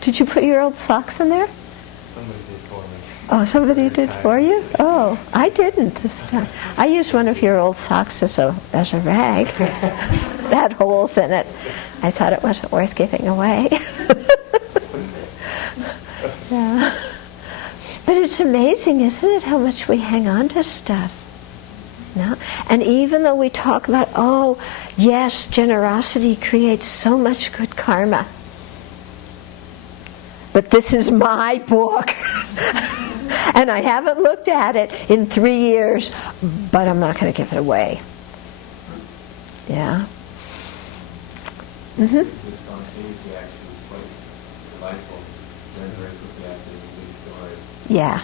Did you put your old socks in there? Somebody did for me. Oh, somebody did for you? Oh, I didn't this time. I used one of your old socks as a rag. That had holes in it. I thought it wasn't worth giving away. Yeah. But it's amazing, isn't it, how much we hang on to stuff? No? And even though we talk about, oh, yes, generosity creates so much good karma. But this is my book. And I haven't looked at it in 3 years, but I'm not going to give it away. Yeah. Mm-hmm. Yeah.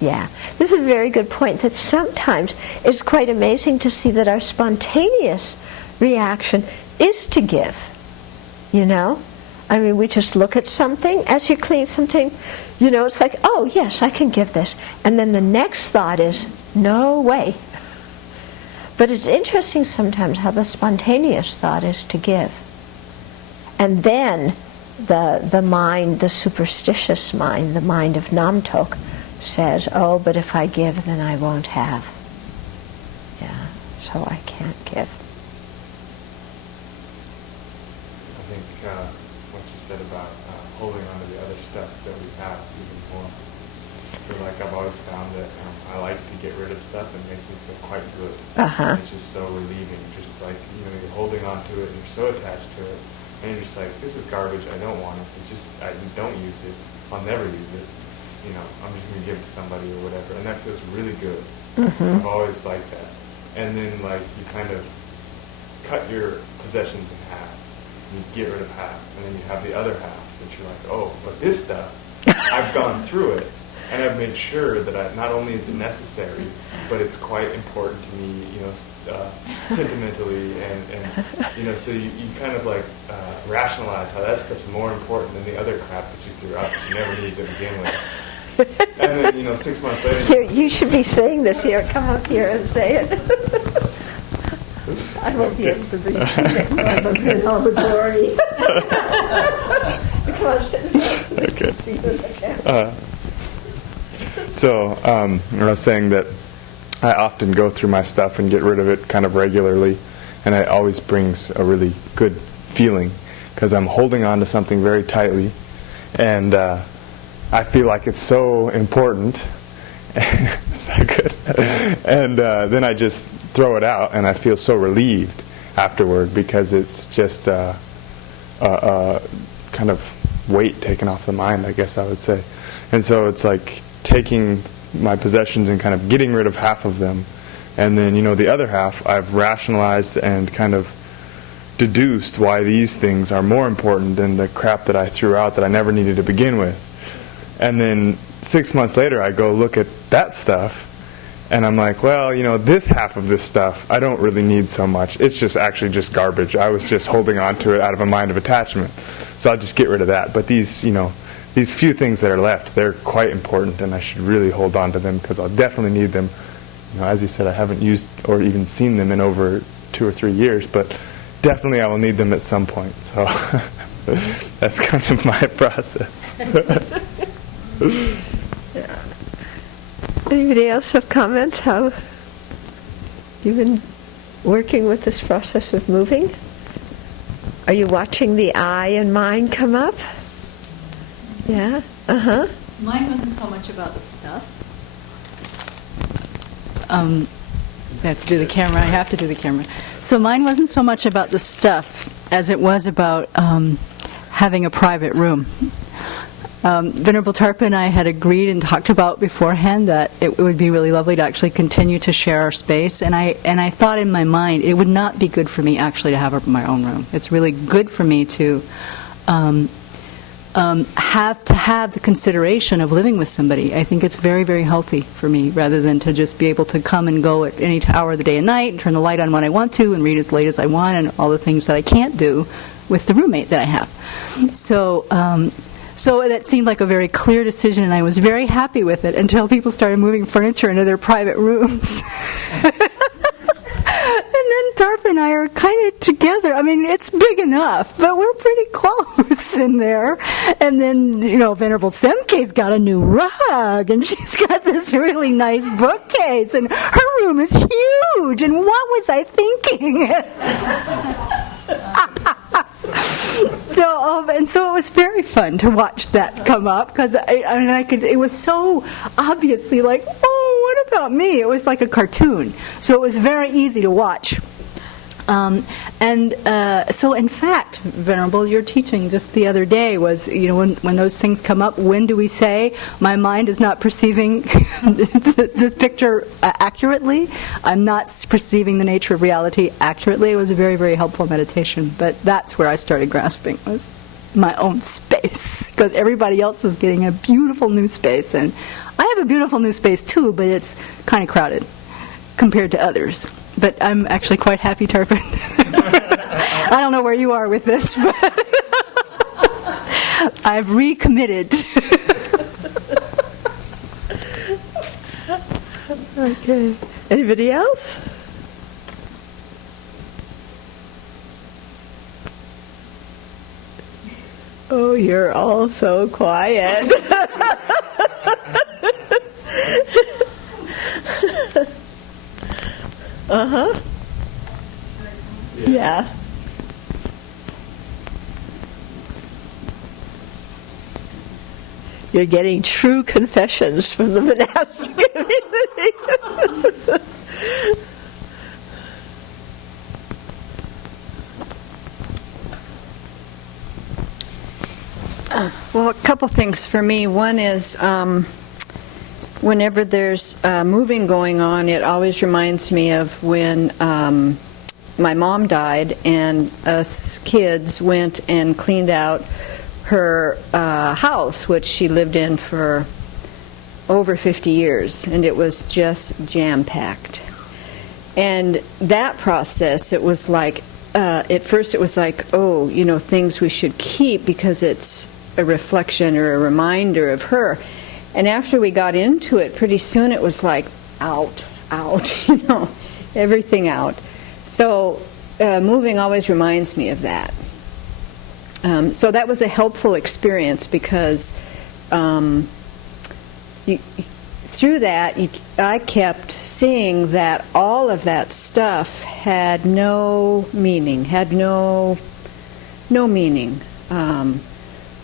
Yeah. This is a very good point, that sometimes it's quite amazing to see that our spontaneous reaction is to give. You know? I mean, we just look at something, as you clean something, you know, it's like, oh, yes, I can give this. And then the next thought is, no way. But it's interesting sometimes how the spontaneous thought is to give. And then the mind, the superstitious mind, the mind of Namtok, says, oh, but if I give, then I won't have. Yeah, so I can't give. I think what you said about holding on to the other stuff that we have even more. So like I've always found that I like to get rid of stuff and make me feel quite good. Uh-huh. It's just so relieving. Just like, you know, you're holding on to it and you're so attached to it. And you're just like, this is garbage, I don't want it. It's just, I don't use it. I'll never use it. You know, I'm just going to give it to somebody or whatever. And that feels really good. Mm-hmm. I've always liked that. And then, like, you kind of cut your possessions in half. You get rid of half. And then you have the other half. And you're like, oh, but this stuff, I've gone through it. And I've made sure that not only is it necessary, but it's quite important to me, you know, sentimentally, and you know, so you kind of like rationalize how that stuff's more important than the other crap that you threw out that you never needed to begin with. And then, you know, 6 months later... Here, you should be saying this here. Come up here and say it. I won't be able to be in all the glory. Come on, sit down so they can see the camera. So, I was saying that I often go through my stuff and get rid of it kind of regularly, and it always brings a really good feeling because I'm holding on to something very tightly, and I feel like it's so important. Is that good? And then I just throw it out, and I feel so relieved afterward because it's just kind of weight taken off the mind, I guess I would say. And so it's like taking my possessions and kind of getting rid of half of them, and then, you know, the other half I've rationalized and kind of deduced why these things are more important than the crap that I threw out that I never needed to begin with. And then 6 months later I go look at that stuff and I'm like, well, you know, this half of this stuff I don't really need so much. It's just actually just garbage. I was just holding on to it out of a mind of attachment. So I'll just get rid of that. But these, you know, these few things that are left, they're quite important, and I should really hold on to them because I'll definitely need them. You know, as you said, I haven't used or even seen them in over 2 or 3 years, but definitely I will need them at some point. So that's kind of my process. Yeah. Anybody else have comments? How you've been working with this process of moving? Are you watching the I and mind come up? Yeah? Uh-huh. Mine wasn't so much about the stuff. I have to do the camera. I have to do the camera. So mine wasn't so much about the stuff as it was about having a private room. Venerable Tarpa and I had agreed and talked about beforehand that it would be really lovely to actually continue to share our space, and I thought in my mind it would not be good for me actually to have my own room. It's really good for me to have the consideration of living with somebody. I think it's very, very healthy for me, rather than to just be able to come and go at any hour of the day and night and turn the light on when I want to and read as late as I want and all the things that I can't do with the roommate that I have. So that seemed like a very clear decision, and I was very happy with it until people started moving furniture into their private rooms. And then Tarp and I are kind of together. I mean, it's big enough, but we're pretty close in there. And then, Venerable Semke's got a new rug, and she's got this really nice bookcase, and her room is huge. And what was I thinking? So it was very fun to watch that come up, because it was so obviously like, oh, what about me? It was like a cartoon. So it was very easy to watch. So in fact, Venerable, your teaching just the other day was, when those things come up, when do we say, my mind is not perceiving this picture accurately? I'm not perceiving the nature of reality accurately. It was a very, very helpful meditation. But that's where I started grasping, was my own space. Because everybody else is getting a beautiful new space. And I have a beautiful new space too, but it's kind of crowded compared to others. But I'm actually quite happy, Tarpon. I don't know where you are with this, but I've recommitted. Okay. Anybody else? Oh, you're all so quiet. Uh-huh. Yeah. You're getting true confessions from the monastic community. Well, a couple things for me. One is whenever there's moving going on, it always reminds me of when my mom died and us kids went and cleaned out her house, which she lived in for over 50 years, and it was just jam-packed. And that process, it was like, at first it was like, oh, things we should keep because it's a reflection or a reminder of her. And after we got into it, pretty soon it was like, out, everything out. So moving always reminds me of that. So that was a helpful experience because through that, I kept seeing that all of that stuff had no meaning,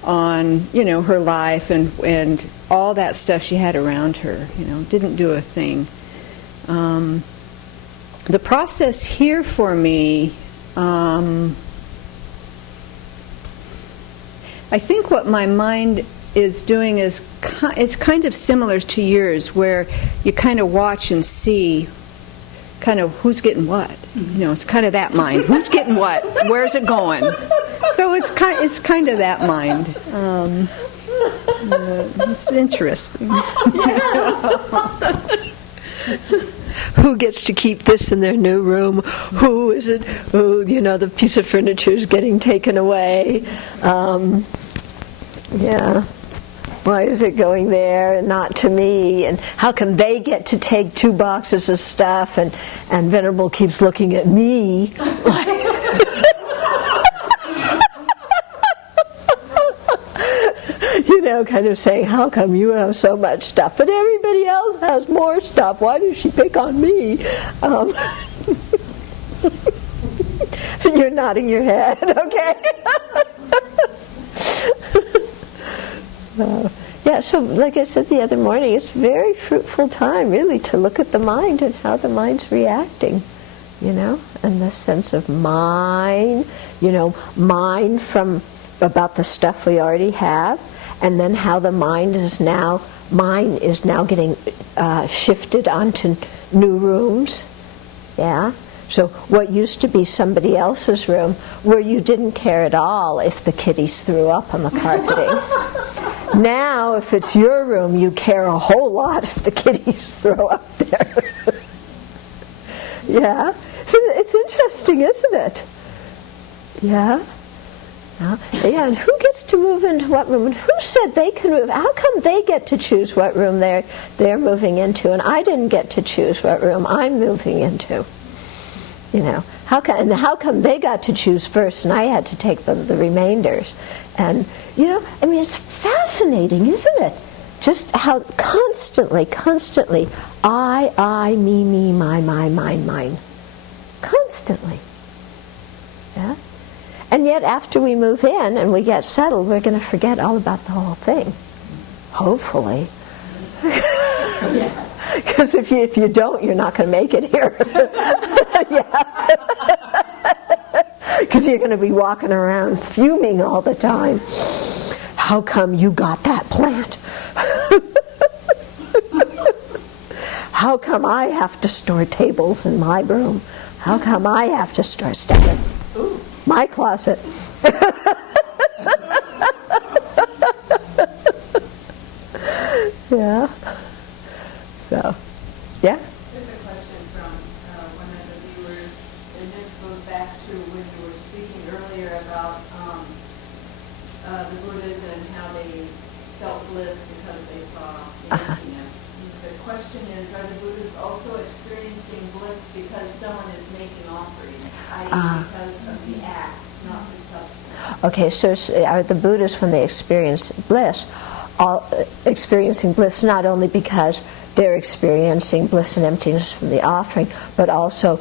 on her life and all that stuff she had around her. Didn't do a thing. The process here for me, I think what my mind is doing is it's kind of similar to yours, where you kind of watch and see kind of who's getting what. It's kind of that mind. Who's getting what? Where's it going? So it's kind of that mind. It's interesting. Who gets to keep this in their new room? Who is it? Who, the piece of furniture is getting taken away. Yeah. Why is it going there and not to me? And how come they get to take 2 boxes of stuff and Venerable keeps looking at me? Kind of saying, how come you have so much stuff, but everybody else has more stuff? Why does she pick on me? You're nodding your head, okay? Yeah, so like I said the other morning, it's a very fruitful time, really, to look at the mind and how the mind's reacting, and the sense of mine, mine from about the stuff we already have, and then how the mine is now getting shifted onto new rooms. Yeah. So what used to be somebody else's room, where you didn't care at all if the kitties threw up on the carpeting. Now, if it's your room, you care a whole lot if the kitties throw up there. Yeah. It's interesting, isn't it? Yeah. Yeah, and who gets to move into what room? And who said they can move? How come they get to choose what room they're moving into, and I didn't get to choose what room I'm moving into? You know, how come they got to choose first and I had to take the remainders? And, you know, I mean, it's fascinating, isn't it? Just how constantly, I, me, my, mine. Constantly. Yeah? And yet after we move in and we get settled, we're going to forget all about the whole thing. Hopefully. Because if you don't, you're not going to make it here. Because you're going to be walking around fuming all the time. How come you got that plant? How come I have to store tables in my room? How come I have to store stuff in my closet? Yeah. So, yeah. There's a question from one of the viewers, and this goes back to when you were speaking earlier about the Buddhas and how they felt bliss because they saw the emptiness. The question is, are the Buddhas also experiencing bliss because someone is making offerings, i.e. because of the act, not the substance? Okay, so are the Buddhists, when they experience bliss, experiencing bliss not only because they're experiencing bliss and emptiness from the offering, but also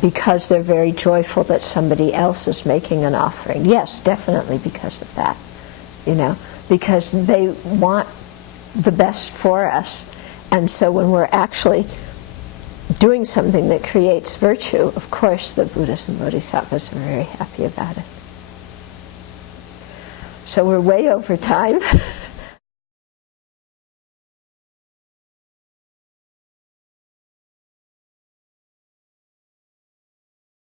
because they're very joyful that somebody else is making an offering? Yes, definitely because of that. You know, because they want the best for us. And so when we're actually doing something that creates virtue, of course the Buddhas and Bodhisattvas are very happy about it. So we're way over time.